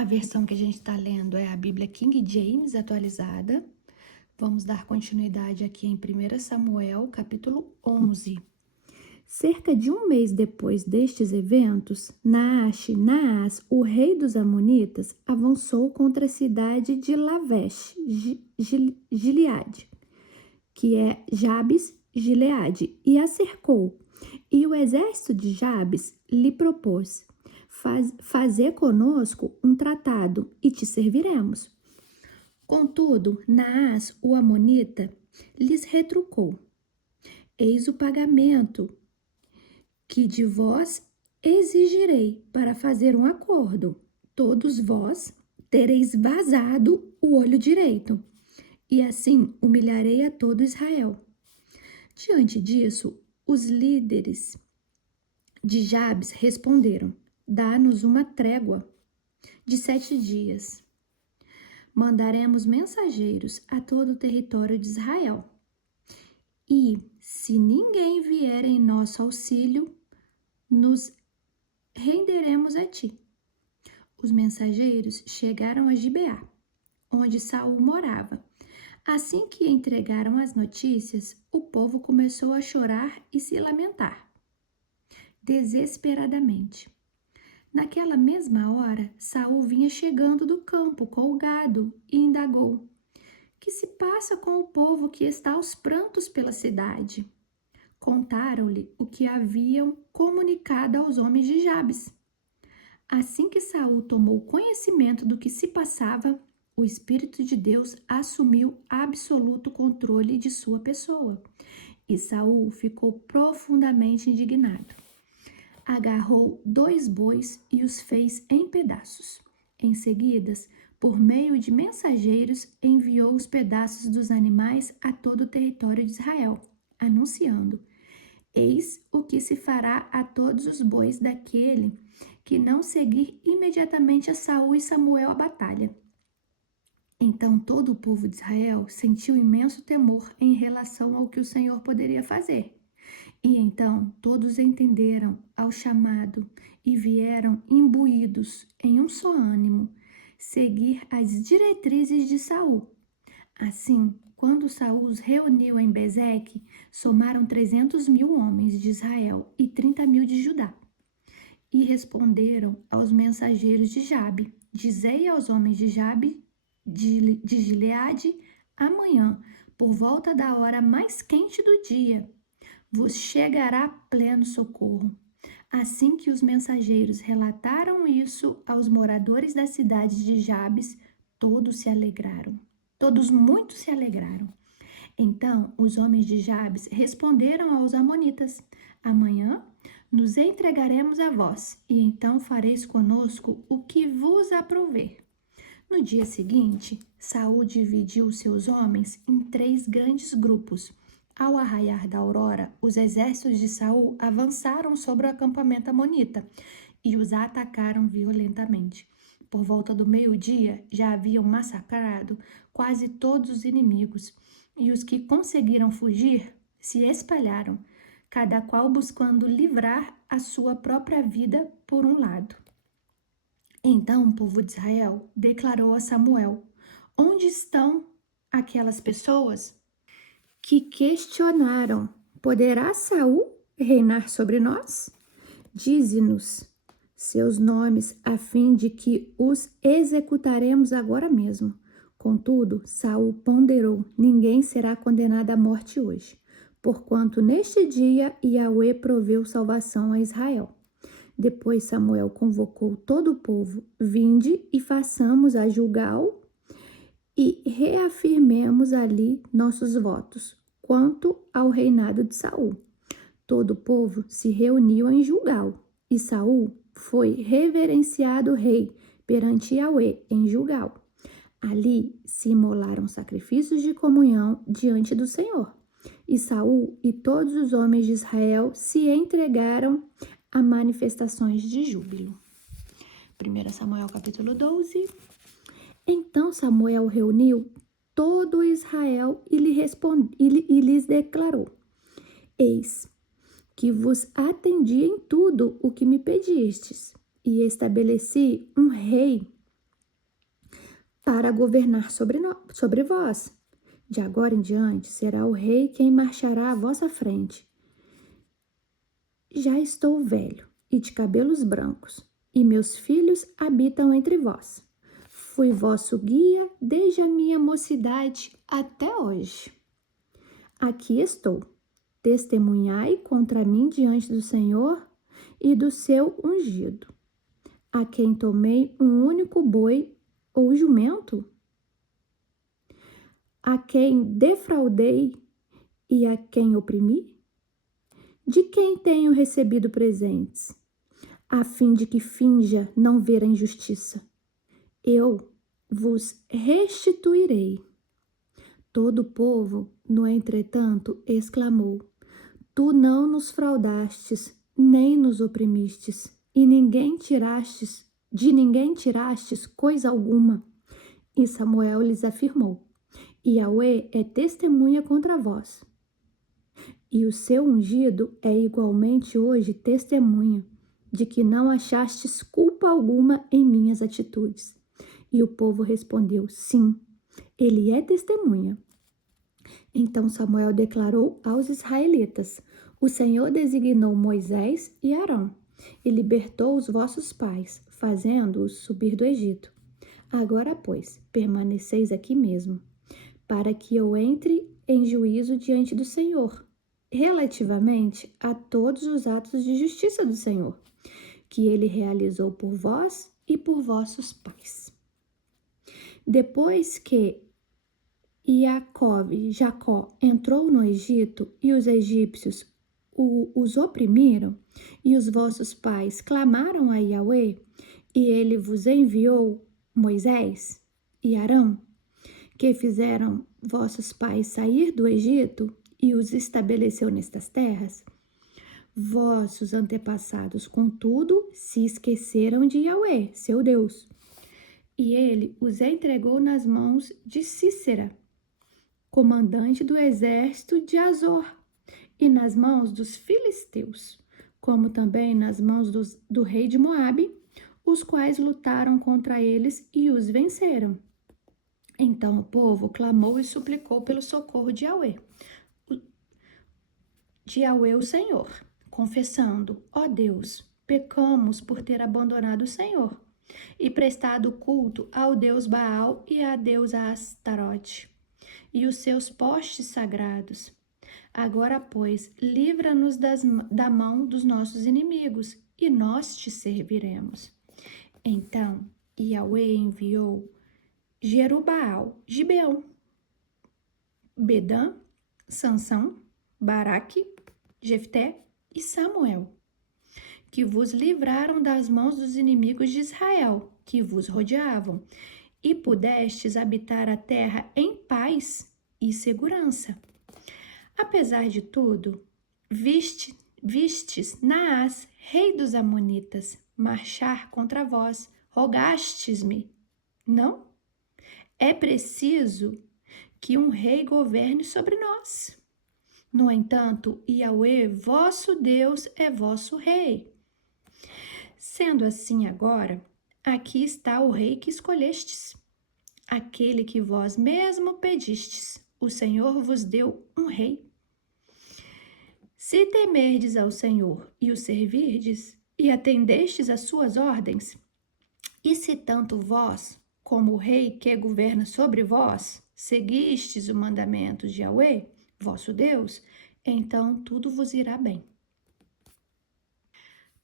A versão que a gente está lendo é a Bíblia King James atualizada. Vamos dar continuidade aqui em 1 Samuel, capítulo 11. Cerca de um mês depois destes eventos, Naás, o rei dos Amonitas, avançou contra a cidade de Lavesh, Gileade, que é Jabes, Gileade, e a cercou. E o exército de Jabes lhe propôs: fazer conosco um tratado e te serviremos. Contudo, Naás, o Amonita, lhes retrucou: eis o pagamento que de vós exigirei para fazer um acordo. Todos vós tereis vazado o olho direito, e assim humilharei a todo Israel. Diante disso, os líderes de Jabes responderam: dá-nos uma trégua de 7 dias. Mandaremos mensageiros a todo o território de Israel. E, se ninguém vier em nosso auxílio, nos renderemos a ti. Os mensageiros chegaram a Gibeá, onde Saul morava. Assim que entregaram as notícias, o povo começou a chorar e se lamentar desesperadamente. Naquela mesma hora, Saul vinha chegando do campo com o gado e indagou: que se passa com o povo que está aos prantos pela cidade? Contaram-lhe o que haviam comunicado aos homens de Jabes. Assim que Saul tomou conhecimento do que se passava, o Espírito de Deus assumiu absoluto controle de sua pessoa, e Saul ficou profundamente indignado. Agarrou 2 bois e os fez em pedaços. Em seguida, por meio de mensageiros, enviou os pedaços dos animais a todo o território de Israel, anunciando: eis o que se fará a todos os bois daquele que não seguir imediatamente a Saul e Samuel à batalha. Então todo o povo de Israel sentiu imenso temor em relação ao que o Senhor poderia fazer. E então todos entenderam ao chamado e vieram imbuídos em um só ânimo, seguir as diretrizes de Saul. Assim, quando Saul os reuniu em Bezeque, somaram 300.000 homens de Israel e 30.000 de Judá. E responderam aos mensageiros de Jabe: dizei aos homens de Jabe de Gileade: amanhã, por volta da hora mais quente do dia, vos chegará pleno socorro. Assim que os mensageiros relataram isso aos moradores da cidade de Jabes, todos se alegraram. Todos muito se alegraram. Então os homens de Jabes responderam aos amonitas: amanhã nos entregaremos a vós, e então fareis conosco o que vos aprouver. No dia seguinte, Saul dividiu seus homens em 3 grandes grupos. Ao arraiar da aurora, os exércitos de Saul avançaram sobre o acampamento amonita e os atacaram violentamente. Por volta do meio-dia, já haviam massacrado quase todos os inimigos, e os que conseguiram fugir se espalharam, cada qual buscando livrar a sua própria vida por um lado. Então o povo de Israel declarou a Samuel: onde estão aquelas pessoas que questionaram: poderá Saul reinar sobre nós? Dize-nos seus nomes, a fim de que os executaremos agora mesmo. Contudo, Saul ponderou: ninguém será condenado à morte hoje, porquanto neste dia Yahweh proveu salvação a Israel. Depois Samuel convocou todo o povo: vinde e façamos a Gilgal e reafirmemos ali nossos votos quanto ao reinado de Saul. Todo o povo se reuniu em Gilgal, e Saul foi reverenciado rei perante Yahweh em Gilgal. Ali se imolaram sacrifícios de comunhão diante do Senhor. E Saul e todos os homens de Israel se entregaram a manifestações de júbilo. 1 Samuel capítulo 12. Então Samuel reuniu todo Israel e lhes declarou: eis que vos atendi em tudo o que me pedistes, e estabeleci um rei para governar sobre vós. De agora em diante será o rei quem marchará à vossa frente. Já estou velho e de cabelos brancos, e meus filhos habitam entre vós. Fui vosso guia desde a minha mocidade até hoje. Aqui estou. Testemunhai contra mim diante do Senhor e do seu ungido, a quem tomei um único boi ou jumento, a quem defraudei e a quem oprimi, de quem tenho recebido presentes, a fim de que finja não ver a injustiça. Eu vos restituirei. Todo o povo, no entretanto, exclamou: Tu não nos fraudastes, nem nos oprimistes, e de ninguém tirastes coisa alguma. E Samuel lhes afirmou: Yahweh é testemunha contra vós. E o seu ungido é igualmente hoje testemunha de que não achastes culpa alguma em minhas atitudes. E o povo respondeu: Sim, ele é testemunha. Então Samuel declarou aos israelitas: O Senhor designou Moisés e Arão e libertou os vossos pais, fazendo-os subir do Egito. Agora, pois, permaneceis aqui mesmo, para que eu entre em juízo diante do Senhor, relativamente a todos os atos de justiça do Senhor, que ele realizou por vós e por vossos pais. Depois que Jacó entrou no Egito e os egípcios os oprimiram, e os vossos pais clamaram a Yahweh, e ele vos enviou Moisés e Arão, que fizeram vossos pais sair do Egito e os estabeleceu nestas terras. Vossos antepassados, contudo, se esqueceram de Yahweh, seu Deus, e ele os entregou nas mãos de Sísera, comandante do exército de Azor, e nas mãos dos filisteus, como também nas mãos do rei de Moabe, os quais lutaram contra eles e os venceram. Então o povo clamou e suplicou pelo socorro de Yahweh o Senhor, confessando: Ó Deus, pecamos por ter abandonado o Senhor e prestado culto ao Deus Baal e à deusa Astarote e os seus postes sagrados. Agora, pois, livra-nos da mão dos nossos inimigos, e nós te serviremos. Então, Yahweh enviou Jerubaal, Gibeão, Bedã, Sansão, Baraque, Jefté e Samuel, que vos livraram das mãos dos inimigos de Israel, que vos rodeavam, e pudestes habitar a terra em paz e segurança. Apesar de tudo, vistes Naás, rei dos Amonitas, marchar contra vós, rogastes-me, não? É preciso que um rei governe sobre nós. No entanto, Yahweh, vosso Deus, é vosso rei. Sendo assim agora, aqui está o rei que escolhestes, aquele que vós mesmo pedistes. O Senhor vos deu um rei. Se temerdes ao Senhor e o servirdes, e atendestes às suas ordens, e se tanto vós, como o rei que governa sobre vós, seguistes o mandamento de Yahweh, vosso Deus, então tudo vos irá bem.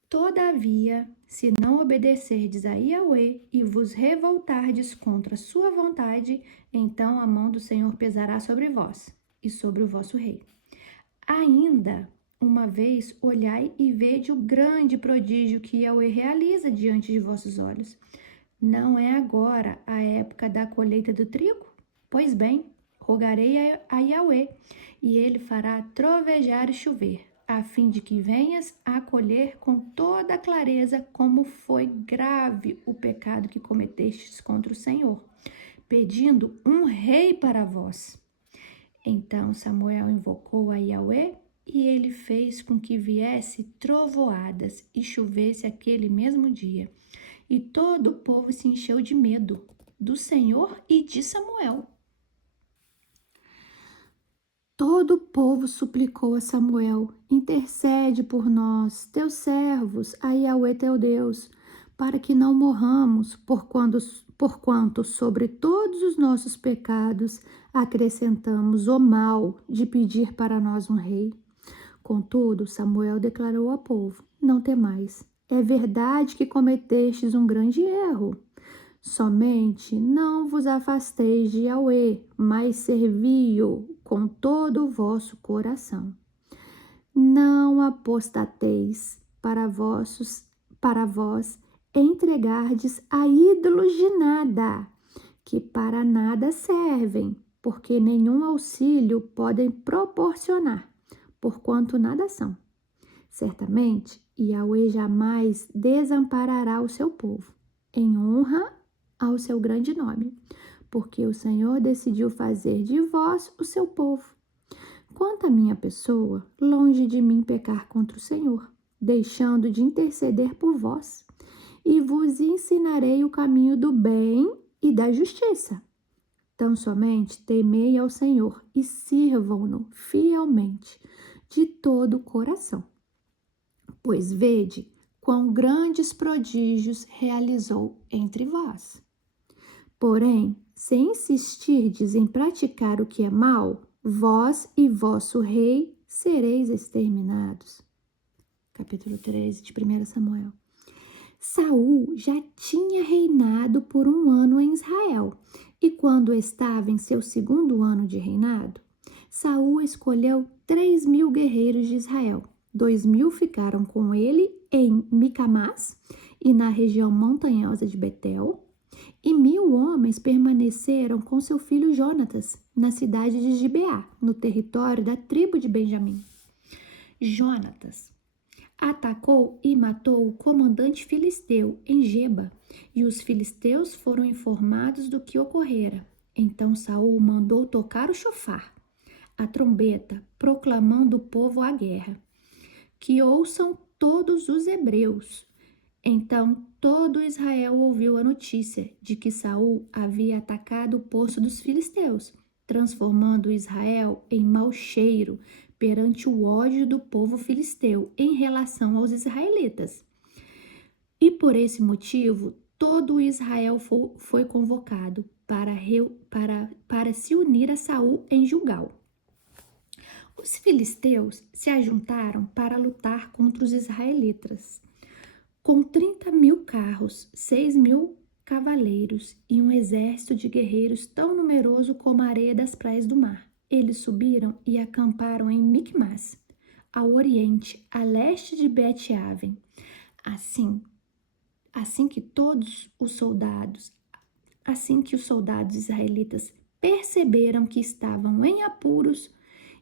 Todavia, se não obedecerdes a Yahweh e vos revoltardes contra sua vontade, então a mão do Senhor pesará sobre vós e sobre o vosso rei. Ainda uma vez olhai e vede o grande prodígio que Yahweh realiza diante de vossos olhos. Não é agora a época da colheita do trigo? Pois bem, rogarei a Yahweh, e ele fará trovejar e chover, a fim de que venhas a colher com toda a clareza como foi grave o pecado que cometestes contra o Senhor, pedindo um rei para vós. Então Samuel invocou a Yahweh, e ele fez com que viesse trovoadas e chovesse aquele mesmo dia. E todo o povo se encheu de medo. do Senhor e de Samuel. Todo o povo suplicou a Samuel: intercede por nós, teus servos, a Yahweh teu Deus, para que não morramos, porquanto sobre todos os nossos pecados acrescentamos o mal de pedir para nós um rei. Contudo, Samuel declarou ao povo: não temais, é verdade que cometestes um grande erro. Somente não vos afasteis de Yahweh, mas servi-o com todo o vosso coração. Não apostateis para vós entregardes a ídolos de nada, que para nada servem, porque nenhum auxílio podem proporcionar, porquanto nada são. Certamente, Yahweh jamais desamparará o seu povo, em honra ao seu grande nome, porque o Senhor decidiu fazer de vós o seu povo. Quanto à minha pessoa, longe de mim pecar contra o Senhor, deixando de interceder por vós, e vos ensinarei o caminho do bem e da justiça. Tão somente temei ao Senhor e sirvam-no fielmente, de todo o coração. Pois vede quão grandes prodígios realizou entre vós. Porém, se insistirdes em praticar o que é mal, vós e vosso rei sereis exterminados. Capítulo 13 de 1 Samuel. Saul já tinha reinado por 1 ano em Israel, e quando estava em seu 2º ano de reinado, Saul escolheu 3.000 guerreiros de Israel. 2.000 ficaram com ele em Micamás e na região montanhosa de Betel, e 1.000 homens permaneceram com seu filho Jonatas, na cidade de Gibeá, no território da tribo de Benjamim. Jonatas atacou e matou o comandante filisteu em Geba, e os filisteus foram informados do que ocorrera. Então Saul mandou tocar o chofar, a trombeta, proclamando o povo à guerra. Que ouçam todos os hebreus. Então todo Israel ouviu a notícia de que Saul havia atacado o poço dos filisteus, transformando Israel em mau cheiro perante o ódio do povo filisteu em relação aos israelitas. E por esse motivo, todo Israel foi convocado para se unir a Saul em Gilgal. Os filisteus se ajuntaram para lutar contra os israelitas. Com 30.000 carros, 6.000 cavaleiros e um exército de guerreiros tão numeroso como a areia das praias do mar, eles subiram e acamparam em Micmas, ao oriente, a leste de Bet-Aven. Assim que os soldados israelitas perceberam que estavam em apuros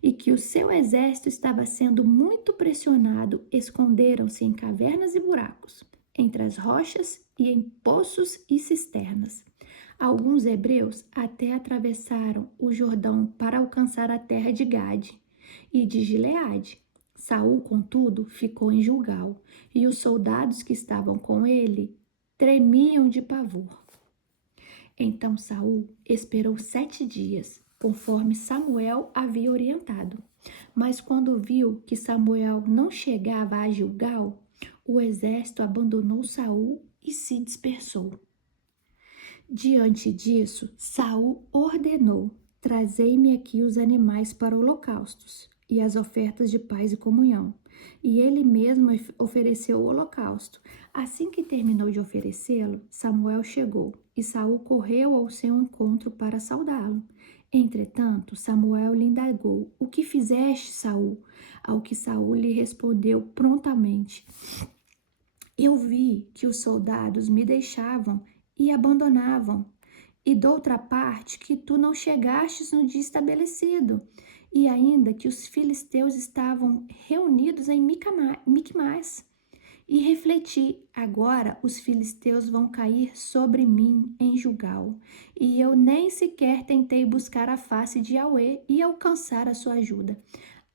e que o seu exército estava sendo muito pressionado, esconderam-se em cavernas e buracos, entre as rochas e em poços e cisternas. Alguns hebreus até atravessaram o Jordão para alcançar a terra de Gade e de Gileade. Saul, contudo, ficou em Gilgal, e os soldados que estavam com ele tremiam de pavor. Então Saul esperou 7 dias, conforme Samuel havia orientado. Mas quando viu que Samuel não chegava a Gilgal, o exército abandonou Saul e se dispersou. Diante disso, Saul ordenou: trazei-me aqui os animais para holocaustos e as ofertas de paz e comunhão. E ele mesmo ofereceu o holocausto. Assim que terminou de oferecê-lo, Samuel chegou, e Saul correu ao seu encontro para saudá-lo. Entretanto, Samuel lhe indagou: o que fizeste, Saul? Ao que Saul lhe respondeu prontamente: eu vi que os soldados me deixavam e abandonavam, e doutra parte que tu não chegastes no dia estabelecido, e ainda que os filisteus estavam reunidos em Micmas. E refleti: agora os filisteus vão cair sobre mim em Gilgal, e eu nem sequer tentei buscar a face de Yahweh e alcançar a sua ajuda.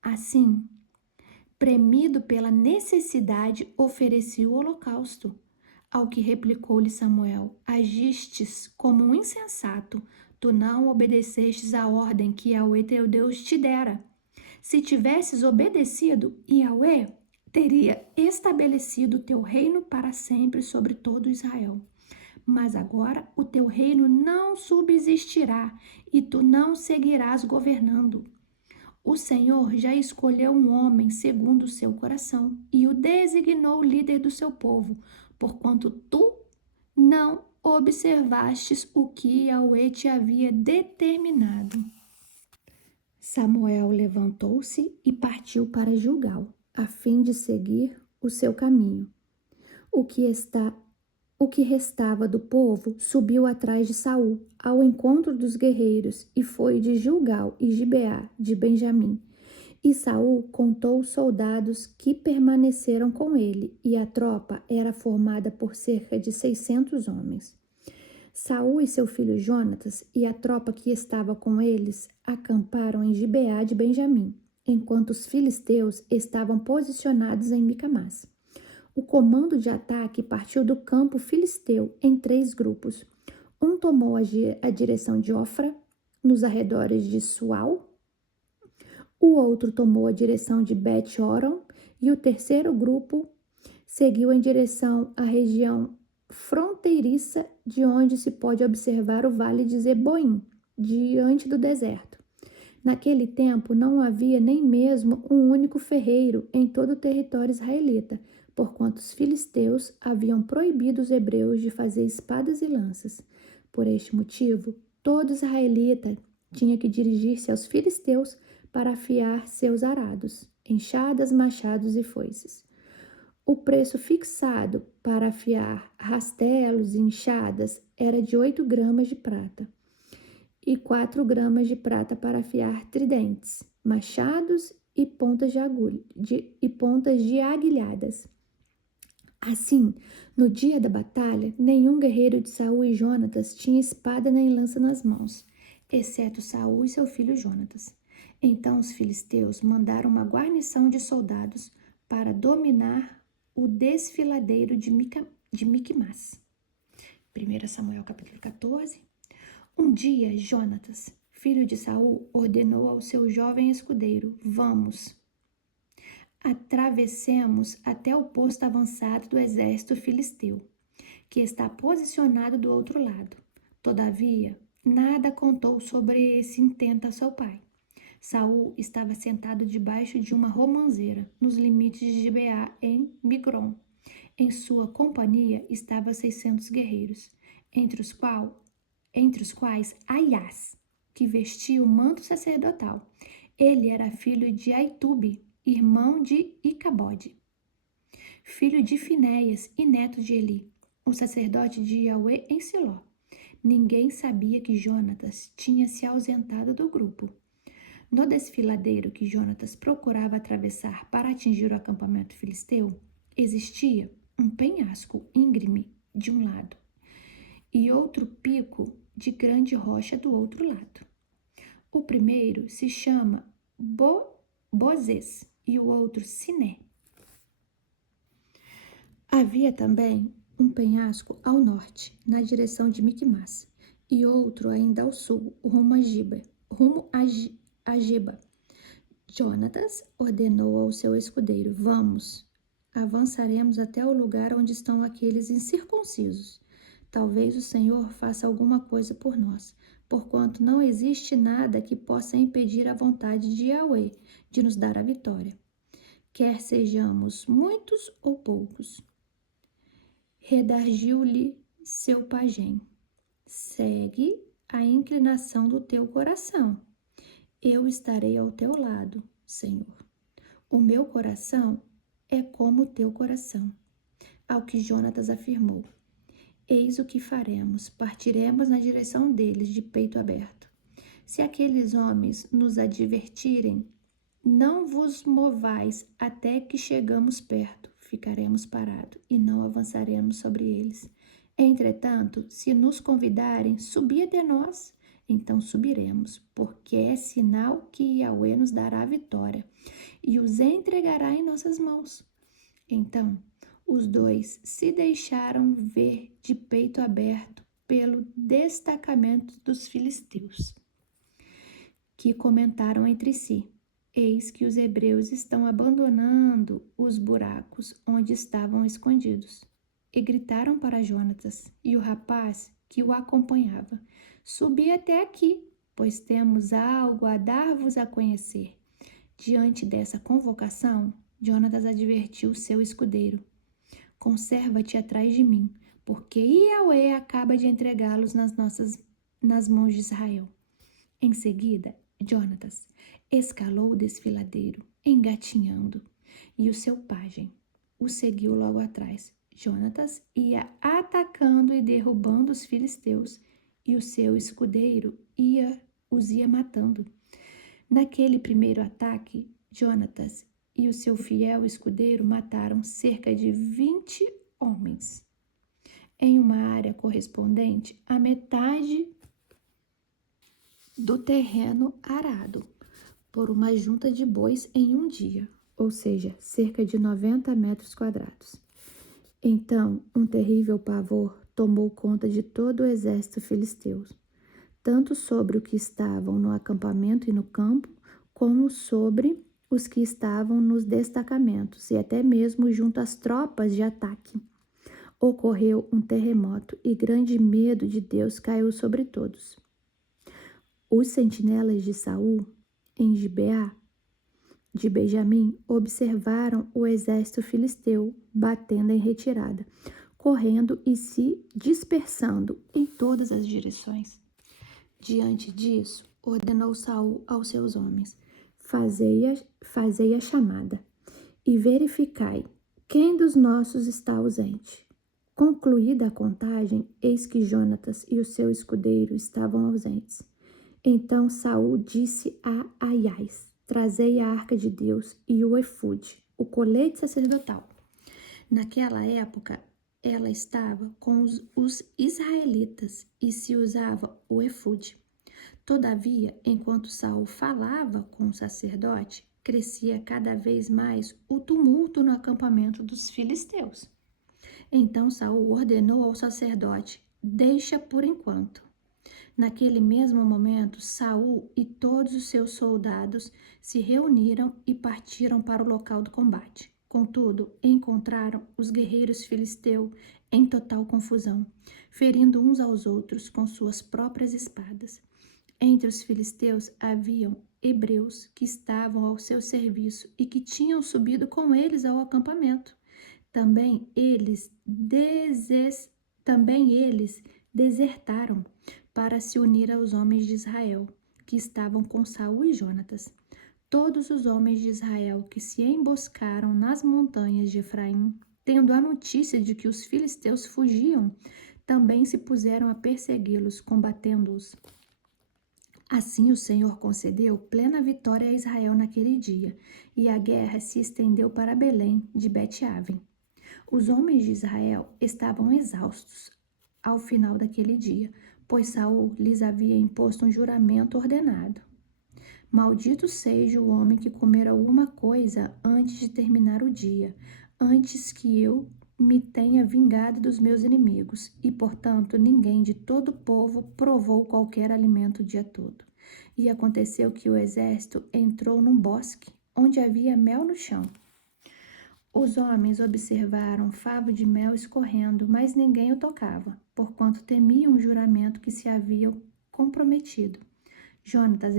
Assim, premido pela necessidade, ofereci o holocausto. Ao que replicou-lhe Samuel: Agistes como um insensato, tu não obedecestes à ordem que Yahweh teu Deus te dera. Se tivesses obedecido, Yahweh teria estabelecido o teu reino para sempre sobre todo Israel. Mas agora o teu reino não subsistirá e tu não seguirás governando. O Senhor já escolheu um homem segundo o seu coração e o designou líder do seu povo, porquanto tu não observastes o que Yahweh te havia determinado. Samuel levantou-se e partiu para Gilgal, a fim de seguir o seu caminho. O que restava do povo subiu atrás de Saul, ao encontro dos guerreiros, e foi de Gilgal e Gibeá de Benjamim. E Saul contou os soldados que permaneceram com ele, e a tropa era formada por cerca de 600 homens. Saul e seu filho Jonatas e a tropa que estava com eles acamparam em Gibeá de Benjamim, enquanto os filisteus estavam posicionados em Micamás. O comando de ataque partiu do campo filisteu em 3 grupos. Um tomou a direção de Ofra, nos arredores de Sual. O outro tomou a direção de Bet-Horon e o terceiro grupo seguiu em direção à região fronteiriça de onde se pode observar o vale de Zeboim, diante do deserto. Naquele tempo não havia nem mesmo um único ferreiro em todo o território israelita, porquanto os filisteus haviam proibido os hebreus de fazer espadas e lanças. Por este motivo, todo israelita tinha que dirigir-se aos filisteus para afiar seus arados, enxadas, machados e foices. O preço fixado para afiar rastelos e enxadas era de 8 gramas de prata e 4 gramas de prata para afiar tridentes, machados e pontas de aguilhadas. Assim, no dia da batalha, nenhum guerreiro de Saul e Jonatas tinha espada nem lança nas mãos, exceto Saul e seu filho Jonatas. Então os filisteus mandaram uma guarnição de soldados para dominar o desfiladeiro de Miquimás. 1 Samuel capítulo 14. Um dia, Jonatas, filho de Saul, ordenou ao seu jovem escudeiro: Vamos, atravessemos até o posto avançado do exército filisteu, que está posicionado do outro lado. Todavia, nada contou sobre esse intento a seu pai. Saul estava sentado debaixo de uma romanceira, nos limites de Gibeá, em Migron. Em sua companhia estavam 600 guerreiros, entre os quais Aias, que vestia o manto sacerdotal. Ele era filho de Aitube, irmão de Icabode, filho de Finéias e neto de Eli, o sacerdote de Yahweh em Siló. Ninguém sabia que Jonatas tinha se ausentado do grupo. No desfiladeiro que Jonatas procurava atravessar para atingir o acampamento filisteu, existia um penhasco íngreme de um lado e outro pico de grande rocha do outro lado. O primeiro se chama Bozês e o outro Siné. Havia também um penhasco ao norte, na direção de Miquimás, e outro ainda ao sul, rumo a Giba. Jonatas ordenou ao seu escudeiro: Vamos, avançaremos até o lugar onde estão aqueles incircuncisos. Talvez o Senhor faça alguma coisa por nós, porquanto não existe nada que possa impedir a vontade de Yahweh de nos dar a vitória, quer sejamos muitos ou poucos. Redarguiu-lhe seu pajem: Segue a inclinação do teu coração. Eu estarei ao teu lado, Senhor. O meu coração é como o teu coração. Ao que Jonatas afirmou: Eis o que faremos, partiremos na direção deles de peito aberto. Se aqueles homens nos advertirem, não vos movais até que chegamos perto, ficaremos parados e não avançaremos sobre eles. Entretanto, se nos convidarem, subi até nós, então subiremos, porque é sinal que Yahweh nos dará a vitória e os entregará em nossas mãos. Então, Os dois se deixaram ver de peito aberto pelo destacamento dos filisteus, que comentaram entre si: eis que os hebreus estão abandonando os buracos onde estavam escondidos. E gritaram para Jonatas e o rapaz que o acompanhava: subi até aqui, pois temos algo a dar-vos a conhecer. Diante dessa convocação, Jonatas advertiu seu escudeiro: conserva-te atrás de mim, porque Yahweh acaba de entregá-los nas mãos de Israel. Em seguida, Jonatas escalou o desfiladeiro, engatinhando, e o seu pajem o seguiu logo atrás. Jonatas ia atacando e derrubando os filisteus, e o seu escudeiro os ia matando. Naquele primeiro ataque, Jonatas e o seu fiel escudeiro mataram cerca de 20 homens, em uma área correspondente à metade do terreno arado por uma junta de bois em um dia, ou seja, cerca de 90 metros quadrados. Então, um terrível pavor tomou conta de todo o exército filisteu, tanto sobre os que estavam no acampamento e no campo, como sobre os que estavam nos destacamentos e até mesmo junto às tropas de ataque. Ocorreu um terremoto e grande medo de Deus caiu sobre todos. Os sentinelas de Saul, em Gibeá de Benjamim, observaram o exército filisteu batendo em retirada, correndo e se dispersando em todas as direções. Diante disso, ordenou Saul aos seus homens: fazei a chamada e verificai quem dos nossos está ausente. Concluída a contagem, eis que Jonatas e o seu escudeiro estavam ausentes. Então Saul disse a Aiás: trazei a arca de Deus e o efude, o colete sacerdotal. Naquela época, ela estava com os israelitas e se usava o efude. Todavia, enquanto Saul falava com o sacerdote, crescia cada vez mais o tumulto no acampamento dos filisteus. Então Saul ordenou ao sacerdote: deixa por enquanto. Naquele mesmo momento, Saul e todos os seus soldados se reuniram e partiram para o local do combate. Contudo, encontraram os guerreiros filisteus em total confusão, ferindo uns aos outros com suas próprias espadas. Entre os filisteus haviam hebreus que estavam ao seu serviço e que tinham subido com eles ao acampamento. Também eles desertaram para se unir aos homens de Israel, que estavam com Saul e Jonatas. Todos os homens de Israel que se emboscaram nas montanhas de Efraim, tendo a notícia de que os filisteus fugiam, também se puseram a persegui-los, combatendo-os. Assim o Senhor concedeu plena vitória a Israel naquele dia, e a guerra se estendeu para Belém de Bet-Aven. Os homens de Israel estavam exaustos ao final daquele dia, pois Saul lhes havia imposto um juramento ordenado: maldito seja o homem que comer alguma coisa antes de terminar o dia, antes que eu me tenha vingado dos meus inimigos. E, portanto, ninguém de todo o povo provou qualquer alimento o dia todo. E aconteceu que o exército entrou num bosque, onde havia mel no chão. Os homens observaram um favo de mel escorrendo, mas ninguém o tocava, porquanto temiam o juramento que se haviam comprometido. Jonatas,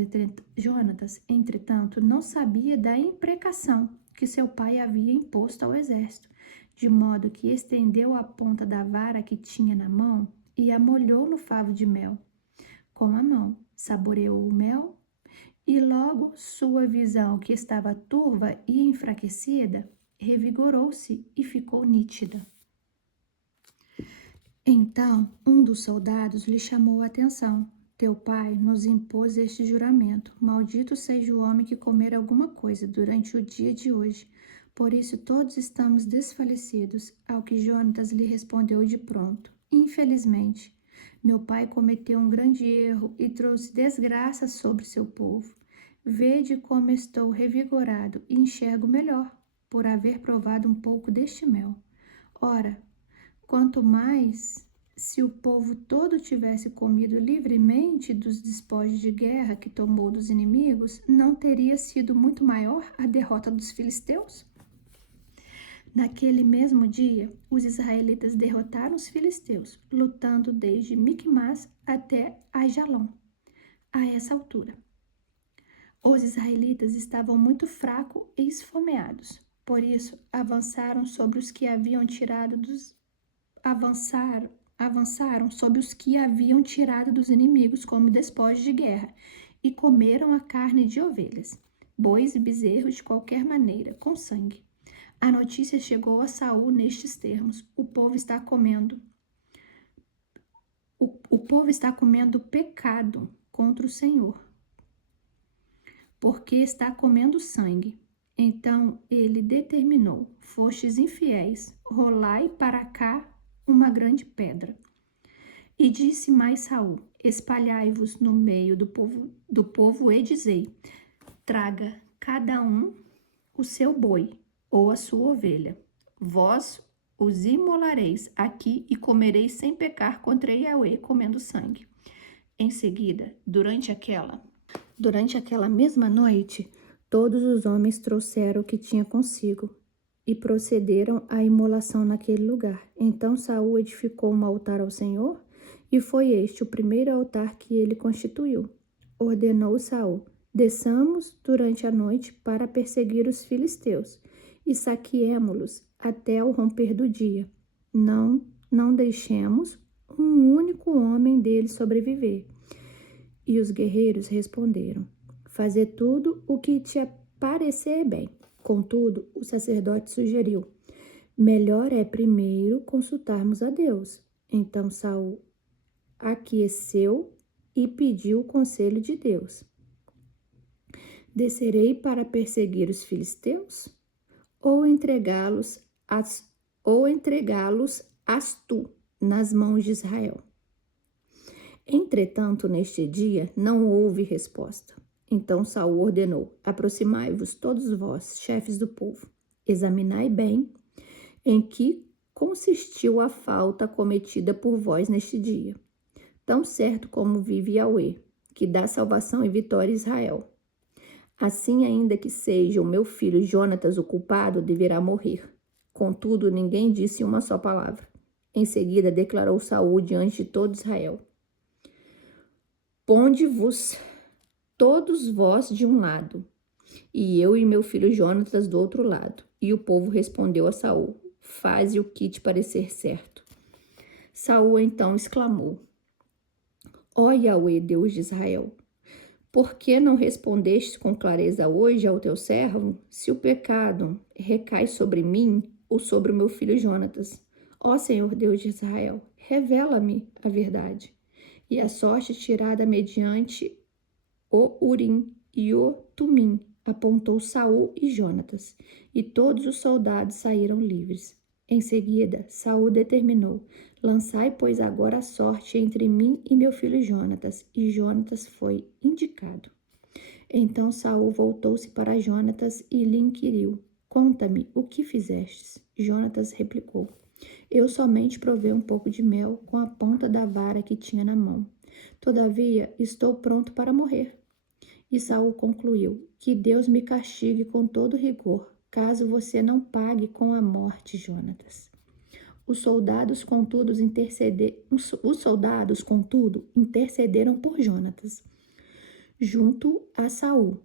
entretanto, não sabia da imprecação que seu pai havia imposto ao exército, de modo que estendeu a ponta da vara que tinha na mão e a molhou no favo de mel. Com a mão, saboreou o mel e logo sua visão, que estava turva e enfraquecida, revigorou-se e ficou nítida. Então, um dos soldados lhe chamou a atenção: teu pai nos impôs este juramento: maldito seja o homem que comer alguma coisa durante o dia de hoje. Por isso todos estamos desfalecidos. Ao que Jonatas lhe respondeu de pronto: infelizmente, meu pai cometeu um grande erro e trouxe desgraça sobre seu povo. Vede como estou revigorado e enxergo melhor, por haver provado um pouco deste mel. Ora, quanto mais se o povo todo tivesse comido livremente dos despojos de guerra que tomou dos inimigos, não teria sido muito maior a derrota dos filisteus? Naquele mesmo dia, os israelitas derrotaram os filisteus, lutando desde Micmas até Aijalon. A essa altura, os israelitas estavam muito fracos e esfomeados. Por isso, avançaram sobre os que haviam tirado dos avançaram sobre os que haviam tirado dos inimigos como despojos de guerra, e comeram a carne de ovelhas, bois e bezerros de qualquer maneira, com sangue. A notícia chegou a Saul nestes termos: o povo está comendo pecado contra o Senhor, porque está comendo sangue. Então ele determinou: fostes infiéis, rolai para cá uma grande pedra. E disse mais Saul: espalhai-vos no meio do povo e dizei: traga cada um o seu boi ou a sua ovelha. Vós os imolareis aqui e comereis sem pecar contra Yahweh, comendo sangue. Em seguida, durante aquela mesma noite, todos os homens trouxeram o que tinha consigo e procederam à imolação naquele lugar. Então Saul edificou um altar ao Senhor, e foi este o primeiro altar que ele constituiu. Ordenou Saul: desçamos durante a noite para perseguir os filisteus e saqueemo-los até o romper do dia. Não deixemos um único homem deles sobreviver. E os guerreiros responderam: fazer tudo o que te parecer bem. Contudo, o sacerdote sugeriu: melhor é primeiro consultarmos a Deus. Então Saul aqueceu e pediu o conselho de Deus: descerei para perseguir os filisteus ou entregá-los as tu nas mãos de Israel? Entretanto, neste dia não houve resposta. Então Saul ordenou: aproximai-vos todos vós, chefes do povo, examinai bem em que consistiu a falta cometida por vós neste dia. Tão certo como vive Yahweh, que dá salvação e vitória a Israel. Assim, ainda que seja o meu filho Jonatas o culpado, deverá morrer. Contudo, ninguém disse uma só palavra. Em seguida, declarou Saul diante de todo Israel: ponde-vos todos vós de um lado, e eu e meu filho Jonatas do outro lado. E o povo respondeu a Saul: faze o que te parecer certo. Saul então exclamou: ó Yahweh, Deus de Israel, por que não respondeste com clareza hoje ao teu servo, se o pecado recai sobre mim ou sobre o meu filho Jonatas? Ó Senhor Deus de Israel, revela-me a verdade. E a sorte tirada mediante o Urim e o Tumim apontou Saul e Jonatas, e todos os soldados saíram livres. Em seguida, Saul determinou: lançai, pois, agora a sorte entre mim e meu filho Jonatas. E Jonatas foi indicado. Então Saul voltou-se para Jonatas e lhe inquiriu: conta-me, o que fizestes? Jonatas replicou: eu somente provei um pouco de mel com a ponta da vara que tinha na mão. Todavia, estou pronto para morrer. E Saul concluiu: que Deus me castigue com todo rigor, caso você não pague com a morte, Jonatas. Os soldados, contudo, intercederam por Jonatas junto a Saul,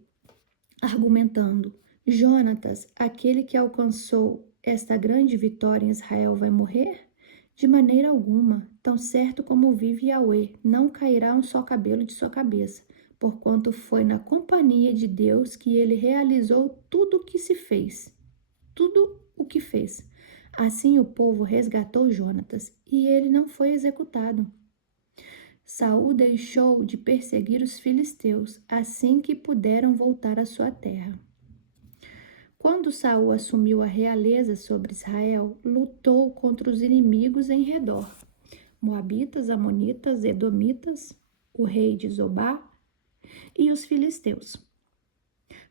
argumentando: Jonatas, aquele que alcançou esta grande vitória em Israel, vai morrer? De maneira alguma, tão certo como vive Yahweh, não cairá um só cabelo de sua cabeça, porquanto foi na companhia de Deus que ele realizou tudo o que fez. Assim o povo resgatou Jonatas, e ele não foi executado. Saul deixou de perseguir os filisteus assim que puderam voltar à sua terra. Quando Saul assumiu a realeza sobre Israel, lutou contra os inimigos em redor: Moabitas, Amonitas, Edomitas, o rei de Zobá e os filisteus.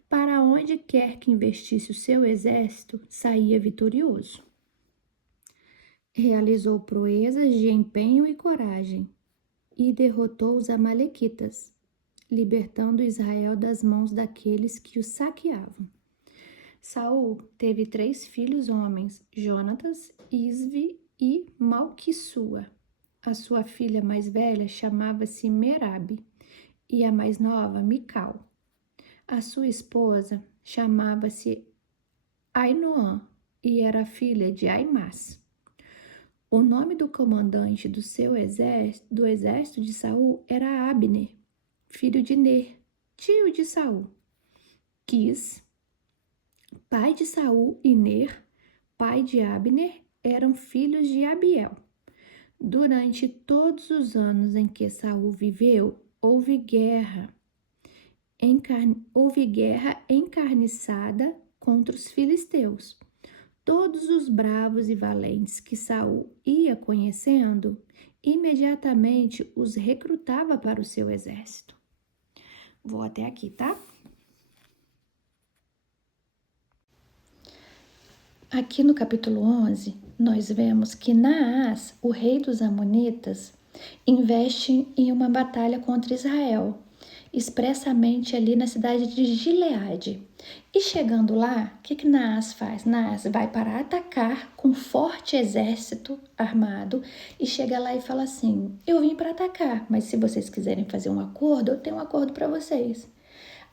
Para onde quer que investisse o seu exército, saía vitorioso. Realizou proezas de empenho e coragem e derrotou os amalequitas, libertando Israel das mãos daqueles que o saqueavam. Saul teve 3 filhos homens, Jonatas, Isvi e Malquissua. A sua filha mais velha chamava-se Merabe e a mais nova Mical. A sua esposa chamava-se Ainoã e era filha de Aimás. O nome do comandante do exército de Saul era Abner, filho de Ner, tio de Saul. Quis, pai de Saul, e Ner, pai de Abner, eram filhos de Abiel. Durante todos os anos em que Saul viveu, houve guerra encarniçada contra os filisteus. Todos os bravos e valentes que Saul ia conhecendo, imediatamente os recrutava para o seu exército. Vou até aqui, tá? Aqui no capítulo 11, nós vemos que Naás, o rei dos Amonitas, investe em uma batalha contra Israel, expressamente ali na cidade de Gileade. E chegando lá, o que Naás faz? Naás vai para atacar com forte exército armado e chega lá e fala assim: eu vim para atacar, mas se vocês quiserem fazer um acordo, eu tenho um acordo para vocês.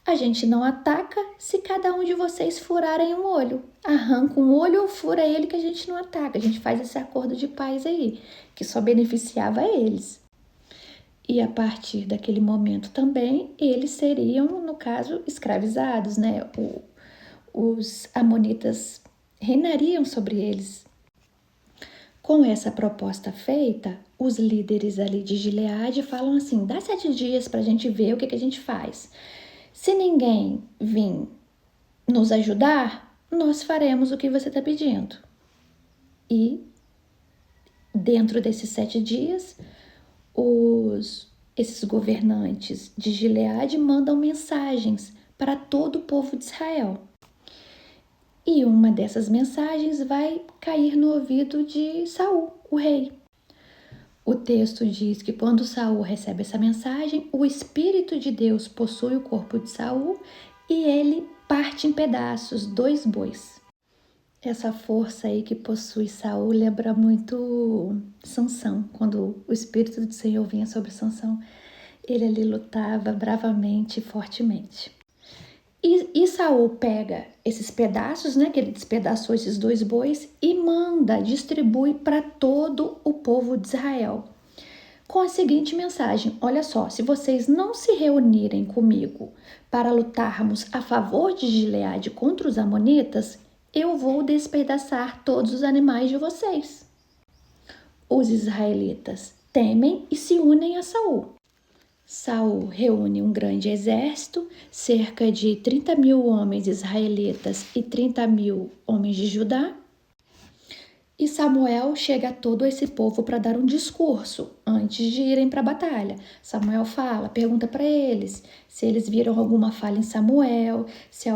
A gente não ataca se cada um de vocês furarem um olho. Arranca um olho ou fura ele que a gente não ataca. A gente faz esse acordo de paz aí, que só beneficiava eles. E a partir daquele momento também, eles seriam, no caso, escravizados, né? Os amonitas reinariam sobre eles. Com essa proposta feita, os líderes ali de Gileade falam assim: dá 7 dias para a gente ver o que a gente faz. Se ninguém vir nos ajudar, nós faremos o que você está pedindo. E dentro desses 7 dias, esses governantes de Gileade mandam mensagens para todo o povo de Israel. E uma dessas mensagens vai cair no ouvido de Saul, o rei. O texto diz que quando Saul recebe essa mensagem, o Espírito de Deus possui o corpo de Saul e ele parte em pedaços 2 bois. Essa força aí que possui Saul lembra muito Sansão, quando o Espírito do Senhor vinha sobre Sansão, ele ali lutava bravamente e fortemente. E Saul pega esses pedaços, né, que ele despedaçou esses 2 bois e distribui para todo o povo de Israel. Com a seguinte mensagem: olha só, se vocês não se reunirem comigo para lutarmos a favor de Gileade contra os amonitas, eu vou despedaçar todos os animais de vocês. Os israelitas temem e se unem a Saul. Saul reúne um grande exército, cerca de 30.000 homens israelitas e 30.000 homens de Judá. E Samuel chega a todo esse povo para dar um discurso antes de irem para a batalha. Samuel pergunta para eles se eles viram alguma falha em Samuel, se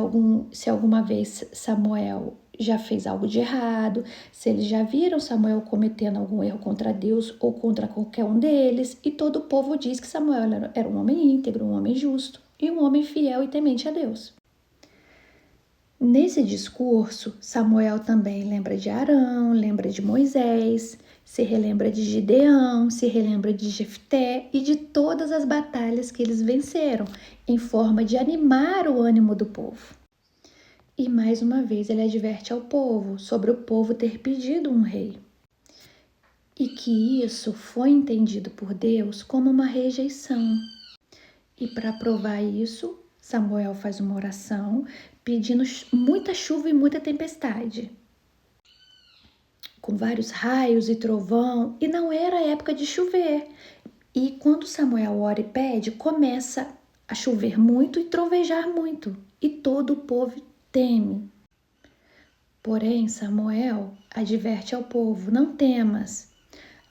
alguma vez Samuel já fez algo de errado, se eles já viram Samuel cometendo algum erro contra Deus ou contra qualquer um deles. E todo o povo diz que Samuel era um homem íntegro, um homem justo e um homem fiel e temente a Deus. Nesse discurso, Samuel também lembra de Arão, lembra de Moisés, se relembra de Gideão, se relembra de Jefté e de todas as batalhas que eles venceram, em forma de animar o ânimo do povo. E mais uma vez ele adverte ao povo sobre o povo ter pedido um rei. E que isso foi entendido por Deus como uma rejeição. E para provar isso, Samuel faz uma oração pedindo muita chuva e muita tempestade, com vários raios e trovão, e não era época de chover. E quando Samuel ora e pede, começa a chover muito e trovejar muito, e todo o povo teme. Porém, Samuel adverte ao povo: não temas,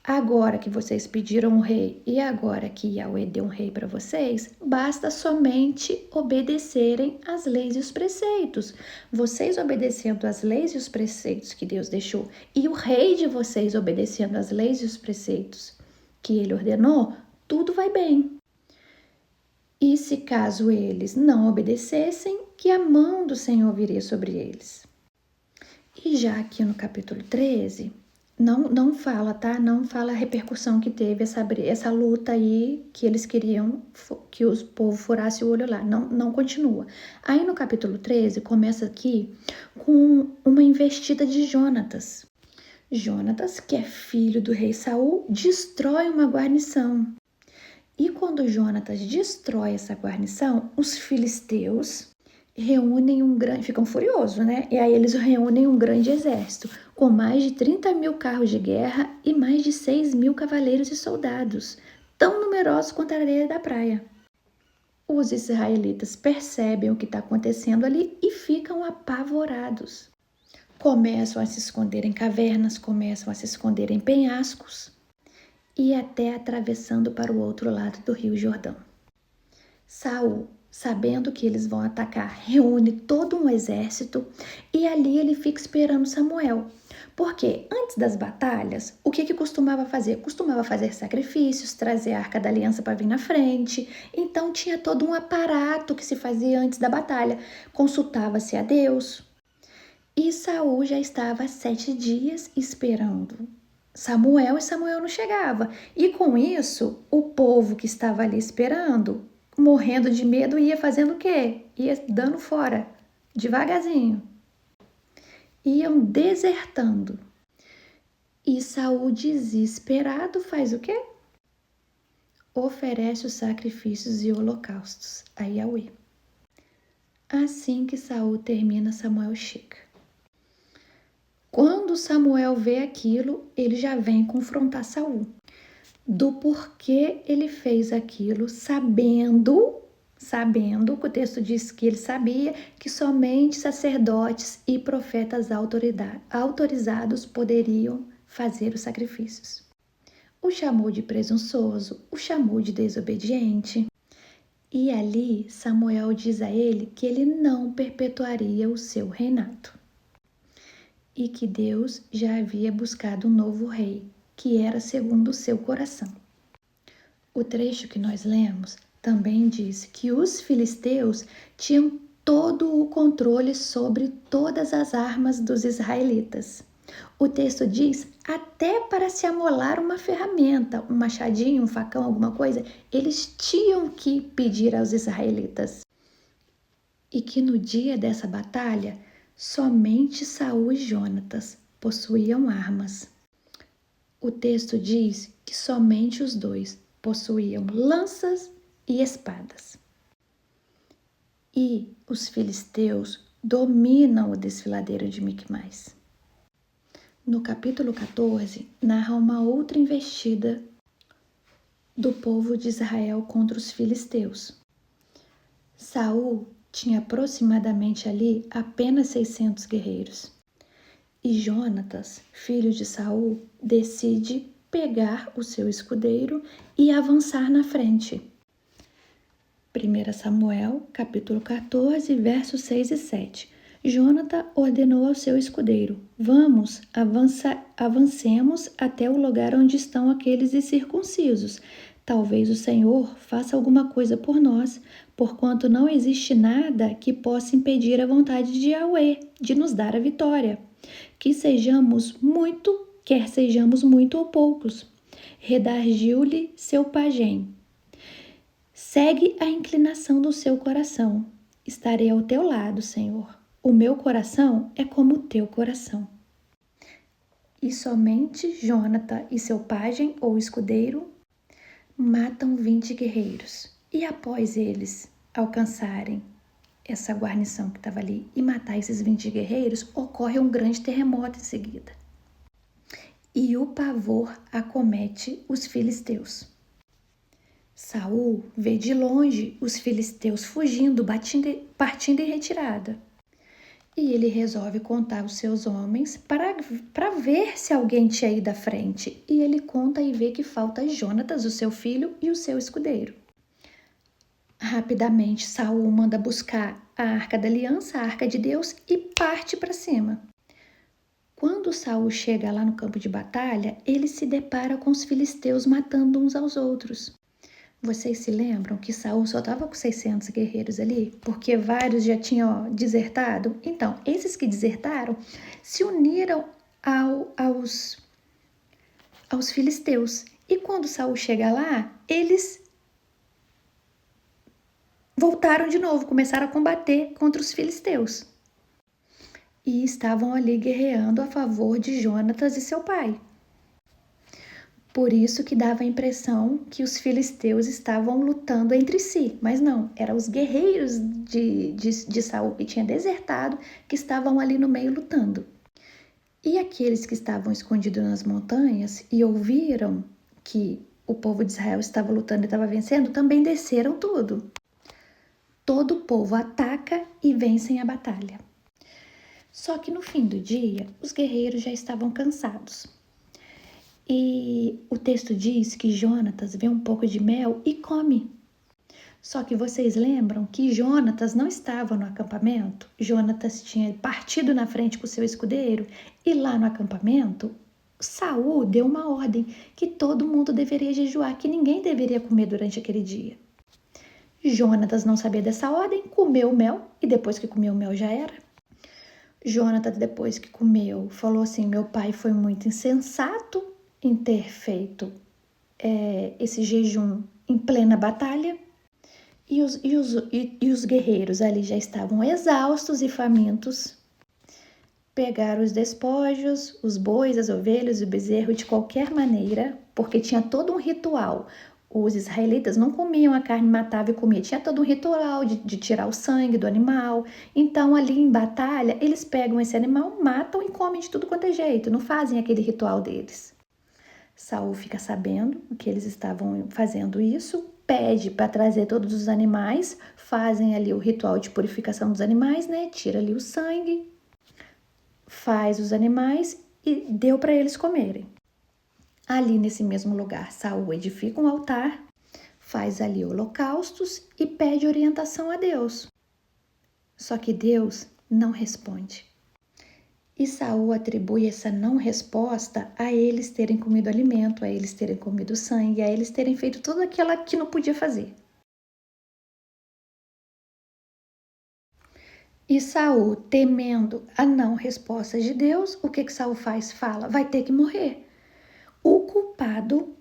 Agora que vocês pediram um rei e agora que Yahweh deu um rei para vocês, basta somente obedecerem às leis e os preceitos. Vocês obedecendo às leis e os preceitos que Deus deixou e o rei de vocês obedecendo às leis e os preceitos que ele ordenou, tudo vai bem. E se caso eles não obedecessem, que a mão do Senhor viria sobre eles. E já aqui no capítulo 13... Não fala, tá? Não fala a repercussão que teve essa luta aí, que eles queriam que o povo furasse o olho lá. Não continua. Aí no capítulo 13, começa aqui com uma investida de Jonatas. Jonatas, que é filho do rei Saul, destrói uma guarnição. E quando Jonatas destrói essa guarnição, os filisteus reúnem ficam furiosos, né? E aí eles reúnem um grande exército, com mais de 30.000 carros de guerra e mais de 6.000 cavaleiros e soldados, tão numerosos quanto a areia da praia. Os israelitas percebem o que está acontecendo ali e ficam apavorados. Começam a se esconder em cavernas, começam a se esconder em penhascos e até atravessando para o outro lado do rio Jordão. Saul, sabendo que eles vão atacar, reúne todo um exército e ali ele fica esperando Samuel. Porque antes das batalhas, o que costumava fazer? Costumava fazer sacrifícios, trazer a Arca da Aliança para vir na frente. Então tinha todo um aparato que se fazia antes da batalha. Consultava-se a Deus. E Saul já estava há 7 dias esperando Samuel e Samuel não chegava. E com isso, o povo que estava ali esperando, morrendo de medo, ia fazendo o quê? Ia dando fora, devagarzinho. Iam desertando. E Saul, desesperado, faz o quê? Oferece os sacrifícios e holocaustos a Yahweh. Assim que Saul termina, Samuel chega. Quando Samuel vê aquilo, ele já vem confrontar Saul do porquê ele fez aquilo, sabendo que o texto diz que ele sabia que somente sacerdotes e profetas autorizados poderiam fazer os sacrifícios. O chamou de presunçoso, o chamou de desobediente. E ali Samuel diz a ele que ele não perpetuaria o seu reinado. E que Deus já havia buscado um novo rei, que era segundo o seu coração. O trecho que nós lemos também diz que os filisteus tinham todo o controle sobre todas as armas dos israelitas. O texto diz, até para se amolar uma ferramenta, um machadinho, um facão, alguma coisa, eles tinham que pedir aos israelitas. E que no dia dessa batalha, somente Saul e Jonatas possuíam armas. O texto diz que somente os dois possuíam lanças e espadas. E os filisteus dominam o desfiladeiro de Miquimais. No capítulo 14, narra uma outra investida do povo de Israel contra os filisteus. Saul tinha aproximadamente ali apenas 600 guerreiros. E Jonatas, filho de Saul, decide pegar o seu escudeiro e avançar na frente. 1 Samuel, capítulo 14, versos 6 e 7. Jonatã ordenou ao seu escudeiro, vamos, avancemos até o lugar onde estão aqueles incircuncisos. Talvez o Senhor faça alguma coisa por nós, porquanto não existe nada que possa impedir a vontade de Yahweh de nos dar a vitória. Quer sejamos muito ou poucos. Redarguiu-lhe seu pajem. Segue a inclinação do seu coração. Estarei ao teu lado, Senhor. O meu coração é como o teu coração. E somente Jonatã e seu pajem ou escudeiro matam 20 guerreiros. E após eles alcançarem essa guarnição que estava ali e matar esses 20 guerreiros, ocorre um grande terremoto em seguida. E o pavor acomete os filisteus. Saul vê de longe os filisteus fugindo, partindo em retirada. E ele resolve contar os seus homens para ver se alguém tinha ido à frente. E ele conta e vê que falta Jonatas, o seu filho, e o seu escudeiro. Rapidamente, Saul manda buscar a Arca da Aliança, a Arca de Deus, e parte para cima. Quando Saul chega lá no campo de batalha, ele se depara com os filisteus matando uns aos outros. Vocês se lembram que Saul só estava com 600 guerreiros ali? Porque vários já tinham desertado? Então, esses que desertaram se uniram aos filisteus. E quando Saul chega lá, eles voltaram de novo, começaram a combater contra os filisteus. E estavam ali guerreando a favor de Jonatas e seu pai. Por isso que dava a impressão que os filisteus estavam lutando entre si, mas não, eram os guerreiros de Saul que tinha desertado que estavam ali no meio lutando. E aqueles que estavam escondidos nas montanhas e ouviram que o povo de Israel estava lutando e estava vencendo, também desceram tudo. Todo o povo ataca e vencem a batalha. Só que no fim do dia, os guerreiros já estavam cansados. E o texto diz que Jonatas vê um pouco de mel e come. Só que vocês lembram que Jonatas não estava no acampamento? Jonatas tinha partido na frente com o seu escudeiro e lá no acampamento, Saul deu uma ordem que todo mundo deveria jejuar, que ninguém deveria comer durante aquele dia. Jonatas não sabia dessa ordem, comeu o mel e depois que comeu o mel já era. Jonatas, depois que comeu, falou assim: meu pai foi muito insensato em ter feito esse jejum em plena batalha. E os guerreiros ali já estavam exaustos e famintos. Pegaram os despojos, os bois, as ovelhas, o bezerro de qualquer maneira, porque tinha todo um ritual. Os israelitas não comiam a carne, matavam e comiam. Tinha todo um ritual de tirar o sangue do animal. Então, ali em batalha, eles pegam esse animal, matam e comem de tudo quanto é jeito. Não fazem aquele ritual deles. Saul fica sabendo que eles estavam fazendo isso, pede para trazer todos os animais, fazem ali o ritual de purificação dos animais, né? Tira ali o sangue, faz os animais e deu para eles comerem. Ali nesse mesmo lugar, Saul edifica um altar, faz ali holocaustos e pede orientação a Deus. Só que Deus não responde. E Saul atribui essa não resposta a eles terem comido alimento, a eles terem comido sangue, a eles terem feito tudo aquilo que não podia fazer. E Saul, temendo a não resposta de Deus, o que Saul faz? Fala: vai ter que morrer. O culpado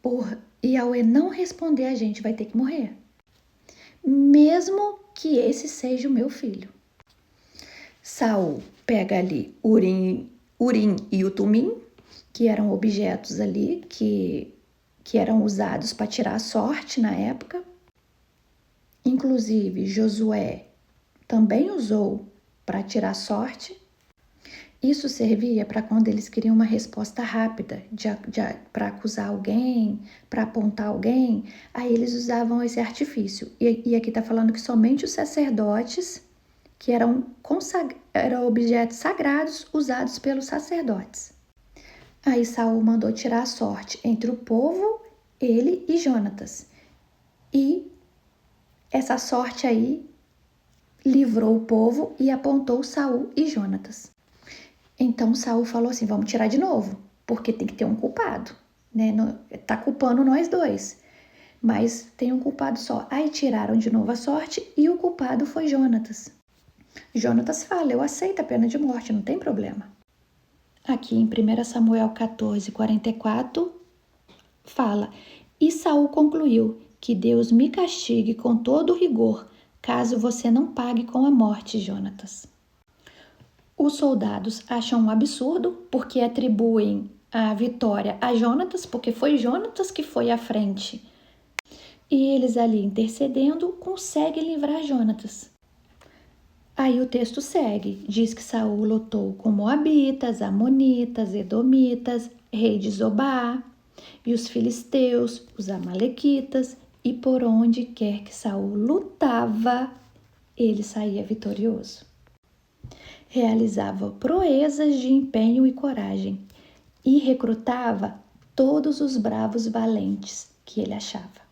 por Yahweh não responder a gente vai ter que morrer. Mesmo que esse seja o meu filho. Saul pega ali Urim e o Tumim, que eram objetos ali que eram usados para tirar a sorte na época. Inclusive, Josué também usou para tirar sorte. Isso servia para quando eles queriam uma resposta rápida, para acusar alguém, para apontar alguém, aí eles usavam esse artifício. E aqui está falando que somente os sacerdotes, que eram objetos sagrados usados pelos sacerdotes. Aí Saul mandou tirar a sorte entre o povo, ele e Jonatas. E essa sorte aí livrou o povo e apontou Saul e Jonatas. Então Saul falou assim: vamos tirar de novo, porque tem que ter um culpado, né? Tá culpando nós dois, mas tem um culpado só. Aí tiraram de novo a sorte e o culpado foi Jonatas. Jonatas fala: eu aceito a pena de morte, não tem problema. Aqui em 1 Samuel 14, 44, fala: e Saul concluiu: que Deus me castigue com todo rigor, caso você não pague com a morte, Jonatas. Os soldados acham um absurdo, porque atribuem a vitória a Jonatas, porque foi Jonatas que foi à frente. E eles ali intercedendo conseguem livrar Jonatas. Aí o texto segue, diz que Saul lutou com Moabitas, Amonitas, Edomitas, rei de Zobá, e os filisteus, os amalequitas, e por onde quer que Saul lutava, ele saía vitorioso. realizava proezas de empenho e coragem e recrutava todos os bravos valentes que ele achava.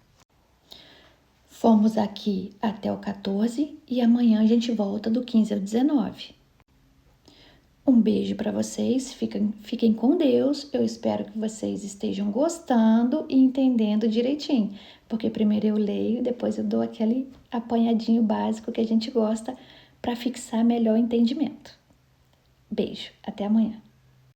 Fomos aqui até o 14 e amanhã a gente volta do 15 ao 19. Um beijo para vocês, fiquem com Deus. Eu espero que vocês estejam gostando e entendendo direitinho, porque primeiro eu leio, depois eu dou aquele apanhadinho básico que a gente gosta para fixar melhor o entendimento. Beijo, até amanhã.